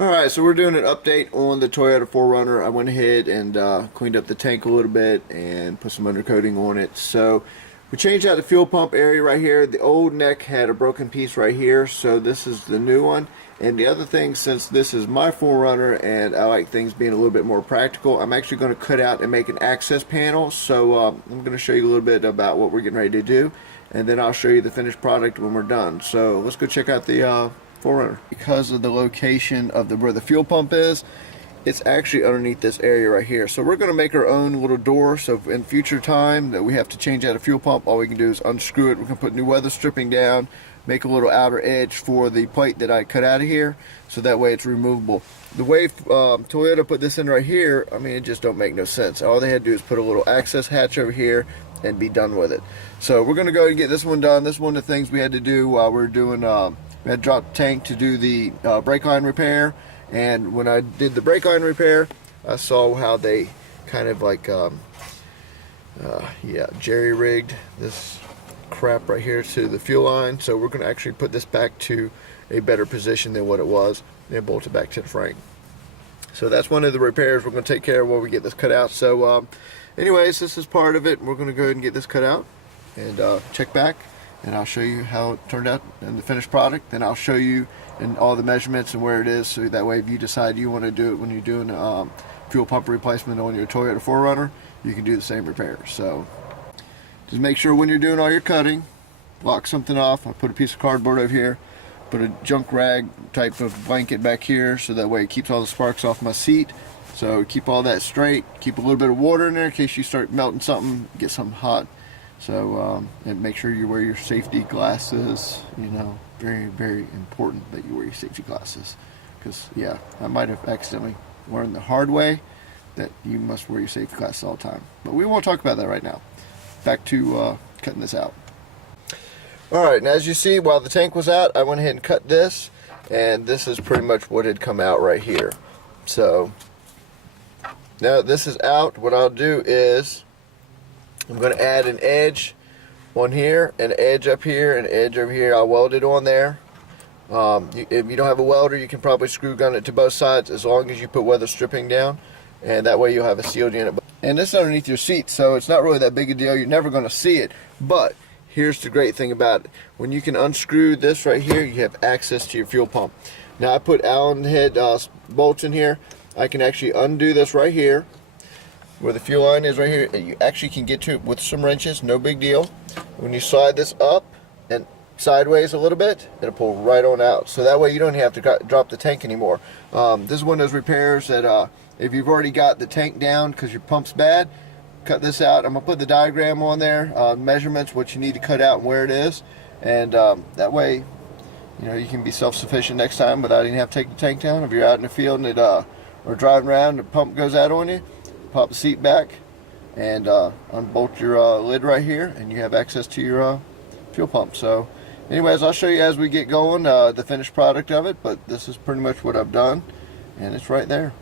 Alright, so we're doing an update on the Toyota 4Runner. I went ahead and cleaned up the tank a little bit and put some undercoating on it. So we changed out the fuel pump area right here. The old neck had a broken piece right here, so this is the new one. And the other thing, since this is my 4Runner and I like things being a little bit more practical, I'm actually going to cut out and make an access panel. So I'm going to show you a little bit about what we're getting ready to do, and then I'll show you the finished product when we're done. So let's go check out the 4Runner. Because of the location of where the fuel pump is, it's actually underneath this area right here. So we're going to make our own little door, so in future time that we have to change out a fuel pump, all we can do is unscrew it. We can put new weather stripping down, make a little outer edge for the plate that I cut out of here, so that way it's removable. The way Toyota put this in right here, I mean, it just don't make no sense. All they had to do is put a little access hatch over here and be done with it. So we're going to go and get this one done. This is one of the things we had to do while we were doing we had dropped the tank to do the brake line repair, and when I did the brake line repair, I saw how they kind of like jerry-rigged this crap right here to the fuel line. So we're going to actually put this back to a better position than what it was and bolt it back to the frame. So that's one of the repairs we're going to take care of while we get this cut out. So anyways, this is part of it. We're going to go ahead and get this cut out and check back, and I'll show you how it turned out in the finished product. Then I'll show you in all the measurements and where it is, so that way if you decide you want to do it when you're doing fuel pump replacement on your Toyota 4Runner, you can do the same repair. So just make sure when you're doing all your cutting, block something off. I put a piece of cardboard over here, put a junk rag type of blanket back here, so that way it keeps all the sparks off my seat. So keep all that straight, keep a little bit of water in there in case you start melting something, get something hot. So and make sure you wear your safety glasses. You know, very, very important that you wear your safety glasses, because yeah, I might have accidentally learned the hard way that you must wear your safety glasses all the time, but we won't talk about that right now. Back to cutting this out. Alright, and as you see, while the tank was out, I went ahead and cut this, and this is pretty much what had come out right here. So now that this is out, what I'll do is I'm going to add an edge on here, an edge up here, and an edge over here. I'll weld it on there. If you don't have a welder, you can probably screw gun it to both sides, as long as you put weather stripping down, and that way you'll have a sealed unit. And this is underneath your seat, so it's not really that big a deal. You're never going to see it, but here's the great thing about it. When you can unscrew this right here, you have access to your fuel pump. Now I put Allen head bolts in here. I can actually undo this right here, where the fuel line is right here, and you actually can get to it with some wrenches, no big deal. When you slide this up and sideways a little bit, it'll pull right on out. So that way you don't have to drop the tank anymore. This is one of those repairs that if you've already got the tank down because your pump's bad, cut this out. I'm going to put the diagram on there, measurements, what you need to cut out and where it is, and that way you know you can be self-sufficient next time without even having to take the tank down. If you're out in the field and it or driving around and the pump goes out on you, pop the seat back and unbolt your lid right here, and you have access to your fuel pump. So anyways, I'll show you as we get going the finished product of it, but this is pretty much what I've done, and it's right there.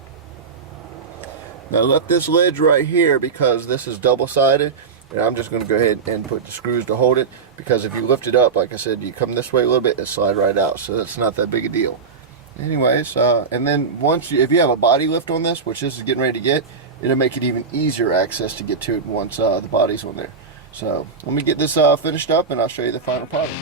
Now I left this lid right here because this is double-sided, and I'm just going to go ahead and put the screws to hold it, because if you lift it up, like I said, you come this way a little bit, it slide right out, so that's not that big a deal. Anyways, and then if you have a body lift on this, which this is getting ready to get, it'll make it even easier access to get to it once the body's on there. So let me get this finished up, and I'll show you the final product.